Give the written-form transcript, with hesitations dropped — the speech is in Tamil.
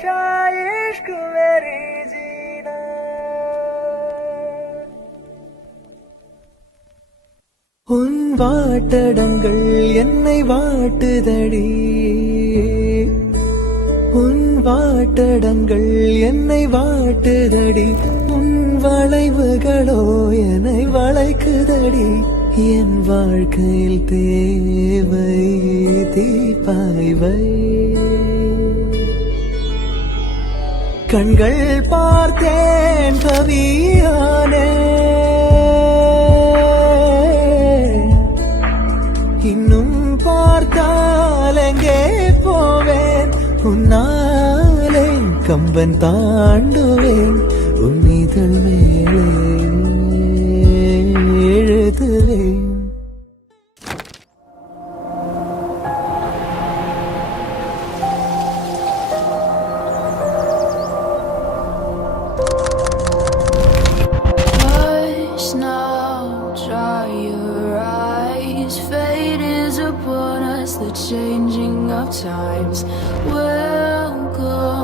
हमेशा इश्क मेरी जीना உன் வாட்டடங்கள் என்னை வாட்டுதடி உன் வாட்டடங்கள் என்னை வாட்டுதடி உன் வளைவுகளோ என்னை வளைக்குதடி என் வாழ்க்கையில் தேவை தீபாய்வை கண்கள் பார்த்தேன் கவியானே இன்னும் பார்த்தால் எங்கே போவேன் உன்னாலே கம்பன் தாண்டுவேன் உன் இதழ் மேலே எழுதுவேன் Hush now, dry your eyes. Fate is upon us, the changing of times. Welcome